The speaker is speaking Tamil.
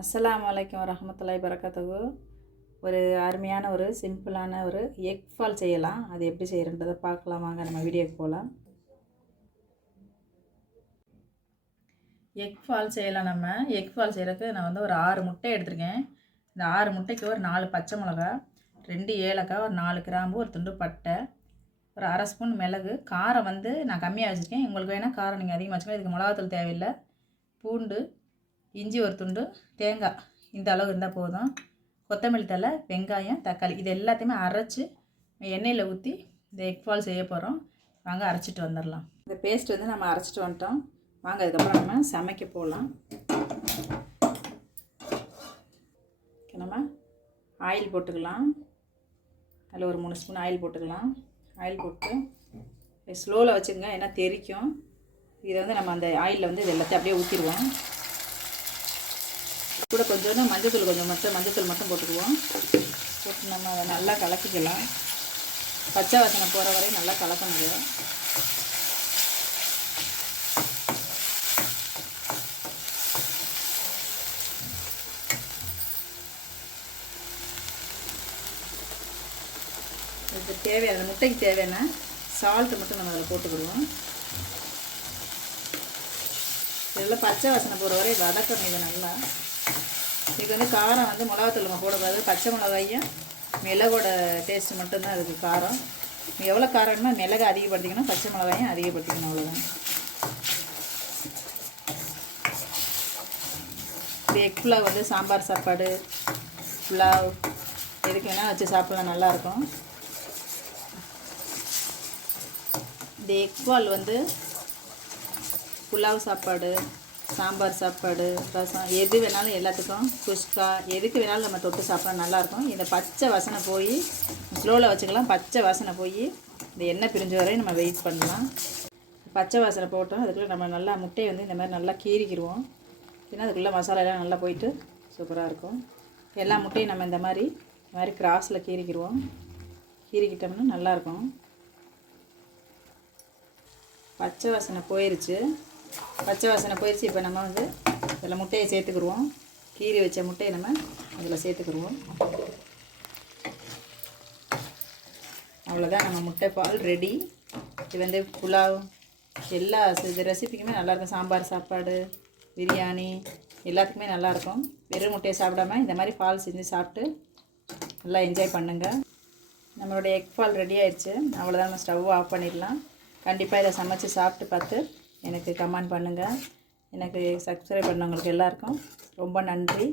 அஸ்ஸலாமு அலைக்கும் வரஹ்மத்துல்லாஹி வரகாத்துஹு. ஒரு அருமையான ஒரு சிம்பிளான ஒரு எக் ஃபால் செய்யலாம். அது எப்படி செய்யறன்றதை பார்க்கலாம் வாங்க, நம்ம வீடியோக்கு போகலாம். எக் ஃபால் செய்யலாம். நம்ம எக் ஃபால் செய்கிறதுக்கு நான் வந்து ஒரு 6 முட்டை எடுத்திருக்கேன். இந்த 6 முட்டைக்கு ஒரு 4 பச்சை மிளகா, 2 ஏலக்காய், ஒரு 4 கிராம்பு, ஒரு துண்டு பட்டை, ஒரு அரை ஸ்பூன் மிளகு. காரம் வந்து நான் கம்மியாக வச்சுருக்கேன். உங்களுக்கு வேணால் காரம் நீங்கள் அதிகமாக வச்சுக்கலாம். இதுக்கு மிளகாத்தூள் தேவையில்லை. பூண்டு, இஞ்சி ஒரு துண்டு, தேங்காய் இந்த அளவு இருந்தால் போதும். கொத்தமல்லி தழை, வெங்காயம், தக்காளி இது எல்லாத்தையுமே அரைச்சி எண்ணெயில் ஊற்றி இந்த எக் ஃபால் செய்ய போகிறோம். வாங்க அரைச்சிட்டு வந்துடலாம். இந்த பேஸ்ட் வந்து நம்ம அரைச்சிட்டு வந்துட்டோம். வாங்க அதுக்கப்புறம் நம்ம சமைக்க போகலாம். நம்ம ஆயில் போட்டுக்கலாம். அதில் ஒரு 3 ஸ்பூன் ஆயில் போட்டுக்கலாம். ஆயில் போட்டு ஸ்லோவில் வச்சுக்கோங்க, ஏன்னா தெறிக்கும். இதை வந்து நம்ம அந்த ஆயிலில் வந்து இது எல்லாத்தையும் அப்படியே ஊற்றிடுவோம். கூட கொஞ்சோண்டு மஞ்சத்தூள், மஞ்சத்தூள் மட்டும் போட்டுக்குவோம். போட்டு நம்ம அதை நல்லா கலக்கிக்கலாம். பச்சை வாசனை போகிற வரையும் நல்லா கலக்கணும். இதுக்கு தேவையான முட்டைக்கு தேவையான சால்ட்டு மட்டும் நம்ம அதில் போட்டுக்கிடுவோம். இதெல்லாம் பச்சை வாசனை போகிற வரை வதக்கணும். இது நல்லா இதுக்கு வந்து காரம் வந்து மிளகாத்தூள் நம்ம போடக்கூடாது. பச்சை மிளகாயும் மிளகோட டேஸ்ட்டு மட்டும்தான் அதுக்கு காரம். எவ்வளோ காரம்னா மிளகை அதிகப்படுத்திக்கணும், பச்சை மிளகாயும் அதிகப்படுத்திக்கணும், அவ்வளோதான். இது எக் புலாவ் வந்து சாம்பார் சாப்பாடு, புலாவ் எதுக்கு வேணால் வச்சு சாப்பிட்லாம், நல்லாயிருக்கும். இந்த எக் பால் வந்து புலாவ் சாப்பாடு, சாம்பார் சாப்பாடு, ரசம் எது வேணாலும் எல்லாத்துக்கும், குஸ்கா எதுக்கு வேணாலும் நம்ம தொட்டு சாப்பிட்லாம், நல்லாயிருக்கும். இந்த பச்சை வாசனை போய் ஸ்லோவில் வச்சுக்கலாம். பச்சை வாசனை போய் இந்த எண்ணெய் பிரிஞ்ச வரையும் நம்ம வெயிட் பண்ணலாம். பச்சை வாசனை போட்டோம். அதுக்குள்ளே நம்ம நல்லா முட்டையை வந்து இந்த மாதிரி நல்லா கீறிக்கிடுவோம். ஏன்னா அதுக்குள்ளே மசாலாலாம் நல்லா போயிட்டு சூப்பராக இருக்கும். எல்லா முட்டையும் நம்ம இந்த மாதிரி கிராஸில் கீறிக்கிடுவோம். கீறிக்கிட்டோம்னா நல்லாயிருக்கும். பச்சை வாசனை போயிடுச்சு. இப்போ நம்ம வந்து இதில் முட்டையை சேர்த்துக்கிடுவோம். கீறி வச்ச முட்டையை நம்ம அதில் சேர்த்துக்கிடுவோம். அவ்வளோதான், நம்ம முட்டை பால் ரெடி. இது வந்து புலாவ் எல்லா ரெசிபிக்குமே நல்லாயிருக்கும். சாம்பார் சாப்பாடு, பிரியாணி எல்லாத்துக்குமே நல்லாயிருக்கும். வெறும் முட்டையை சாப்பிடாம இந்த மாதிரி பால் செஞ்சு சாப்பிட்டு நல்லா என்ஜாய் பண்ணுங்கள். நம்மளுடைய எக் பால் ரெடி ஆயிடுச்சு. அவ்வளோதான், நம்ம ஸ்டவ் ஆஃப் பண்ணிடலாம். கண்டிப்பாக இதை சமைச்சு சாப்பிட்டு பார்த்து எனக்கு கமெண்ட் பண்ணுங்கள். எனக்கு சப்ஸ்கிரைப் பண்ணவங்களுக்கு எல்லாருக்கும் ரொம்ப நன்றி.